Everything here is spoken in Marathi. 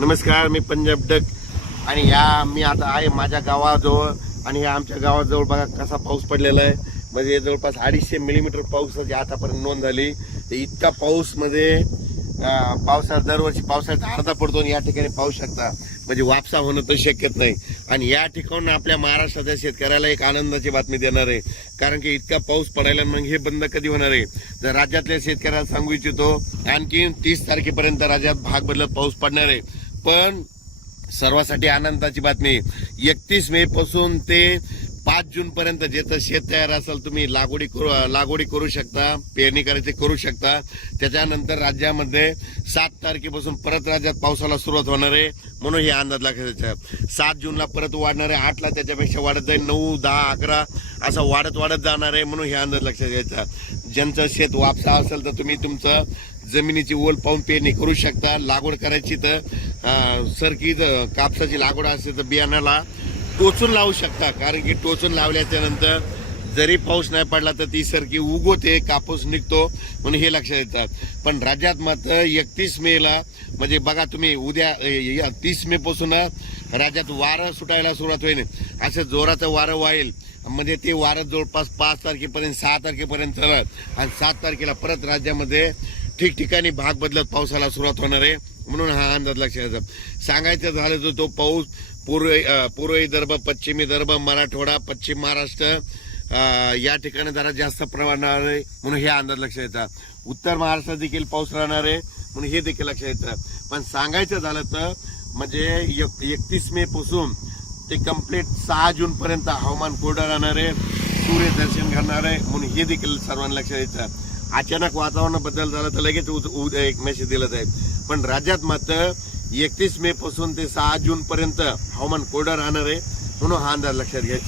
नमस्कार मी पंजाब डक. आणि या मी आता आहे माझ्या गावाजवळ. आणि या आमच्या गावाजवळ बघा कसा पाऊस पडलेला आहे. म्हणजे जवळपास अडीचशे मिलीमीटर पावसाची आतापर्यंत नोंद झाली. तर इतका पाऊस म्हणजे, मध्ये पावसाळ्यात दरवर्षी पावसाळ्यात अर्धा पडतो आणि या ठिकाणी पाहू शकता. म्हणजे वापसा होणं तर शक्यच नाही. आणि या ठिकाणून आपल्या महाराष्ट्राच्या शेतकऱ्याला एक आनंदाची बातमी देणार आहे. कारण की इतका पाऊस पडायला मग हे बंद कधी होणार आहे? जर राज्यातल्या शेतकऱ्याला सांगू इच्छितो आणखी तीस तारखेपर्यंत राज्यात भाग बदलत पाऊस पडणार आहे. पण सर्वांसाठी आनंदाची बातमी. एकतीस मे पासून ते पाच जून पर्यंत ज्याचं शेत तयार असेल तुम्ही लागवडी करू लागवडी करू शकता पेरणी करायची करू शकता. त्याच्यानंतर राज्यामध्ये सात तारखेपासून परत राज्यात पावसाला सुरुवात होणार आहे. म्हणून हे अंदाज लक्षात सात जूनला परत वाढणार आहे आठला त्याच्यापेक्षा वाढत जाईल. नऊ दहा अकरा असं वाढत वाढत जाणार आहे म्हणून हे अंदाज लक्षात घ्यायचा. ज्यांचं शेत वापसा असेल तर तुम्ही तुमचं जमिनीची ओल पाहून पेरणी करू शकता. लागवड करायची तर सरकी जर कापसाची लागवड असेल तर बियाणाला टोचून लावू शकता. कारण की टोचून लावल्याच्या नंतर जरी पाऊस नाही पडला तर ती सरकी उगवते कापूस निघतो म्हणून हे लक्षात येतात पण राज्यात मात्र एकतीस मेला म्हणजे बघा तुम्ही उद्या तीस मे पासून राज्यात वारं सुटायला सुरुवात होईल. असं जोराचं वारं वाईल म्हणजे ते वारं जवळपास पाच तारखेपर्यंत सहा तारखेपर्यंत चालत आणि सात तारखेला परत राज्यामध्ये ठिकठिकाणी भाग बदलत पावसाला सुरुवात होणार आहे. म्हणून हा अंदाज लक्षात येतात सांगायचं झालं तर तो पाऊस पूर्व पूर्व विदर्भ पश्चिम विदर्भ मराठवाडा पश्चिम महाराष्ट्र या ठिकाणी जरा जास्त प्रमाणावर आहे. म्हणून हे अंदाज लक्षात येतात उत्तर महाराष्ट्रात देखील पाऊस राहणार आहे. म्हणून हे देखील लक्षात येतं. पण सांगायचं झालं तर म्हणजे एकतीस मे पासून ते कंप्लीट सहा जून पर्यंत हवामान कोरडं राहणार आहे सूर्य दर्शन करणार आहे म्हणून हे देखील सर्वांना लक्षात येतं. अचानक वातावरण बदल झाला तर लगेच उद- उद्या एक मेसेज दिला जाईल. पण राज्यात मात्र एकतीस मे पासून ते सहा जून पर्यंत हवामान कोरडं राहणार आहे म्हणून हा अंदाज लक्षात घ्यायचा.